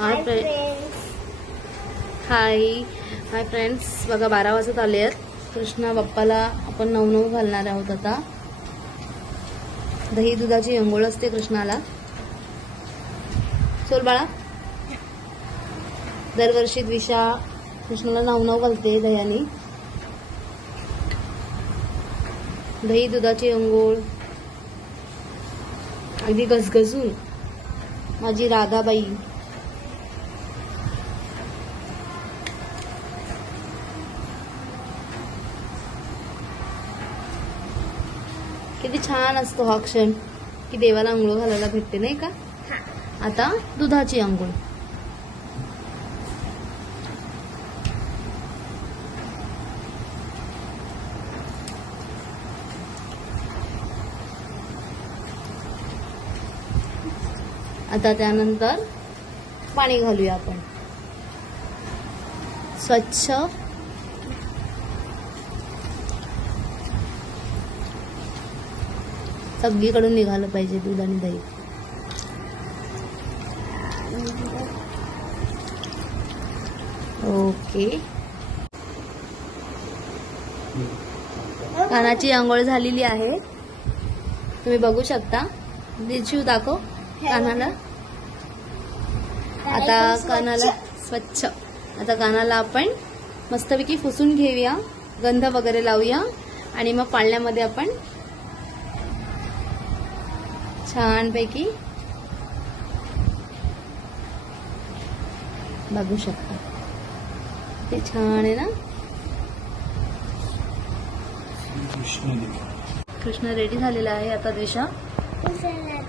Hi friends, बघा 12 वाजत आले आहेत. कृष्णा बाप्पाला आपण 9 घालणार आहोत. आता दही दुधाची अंघोळ असते कृष्णाला. चल बाळा, दरवर्षी द्विषा कृष्णाला 9 घालते दह्याने. दही दुधाची अंघोळ अगदी घसघसून माझी राधाबाई. किती छान असतो हा क्षण की देवाला आंघोळ घालायला भेटते, नाही का. आता दुधाची आंघोळ. आता त्यानंतर पाणी घालूया आपण स्वच्छ. सगळीकडून निघालं पाहिजे दूध आणि दही. ओके, कानाची आंघोळ झालेली आहे, तुम्ही बघू शकता. दिशू दाखव कानाला. आता कानाला स्वच्छ. आता कानाला आपण मस्तपैकी पुसून घेऊया, गंध वगैरे लावूया आणि मग पाळण्यामध्ये आपण छानपैकी बघू शकता. ते छान आहे ना. कृष्ण रेडी झालेला आहे. आता दिशा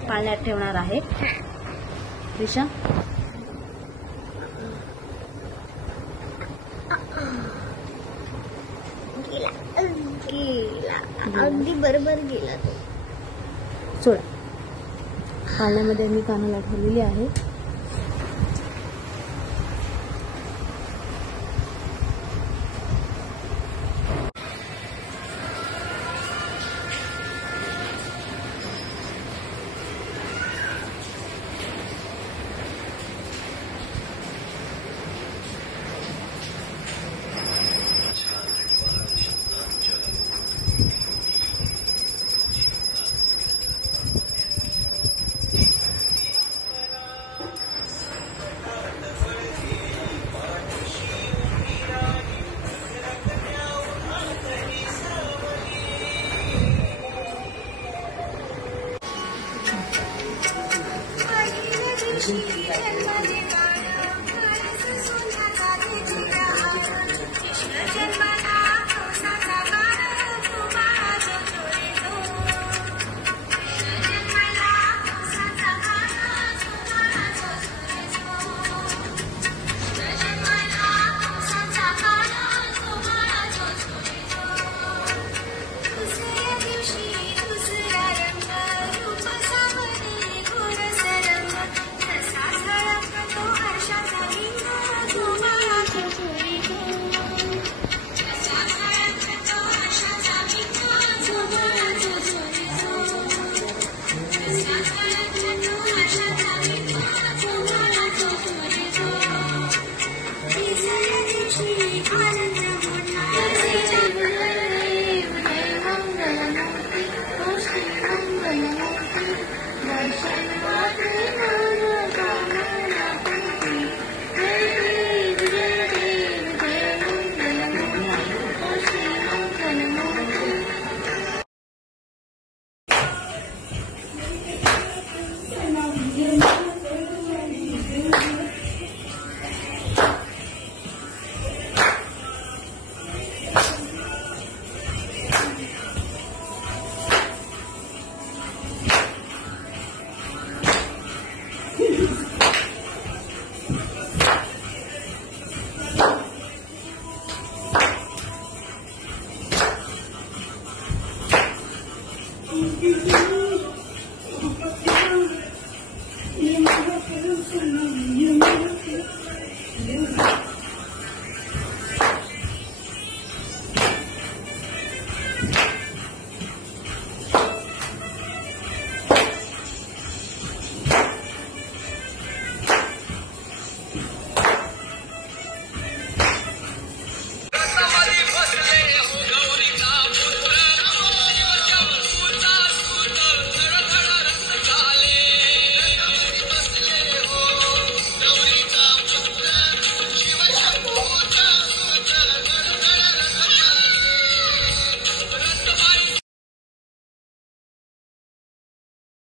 पाळण्यात ठेवणार आहे. दिशा अगदी बरोबर गेला तो. सोडा. पाळण्यामध्ये मी कानाला ठेवलेली आहे.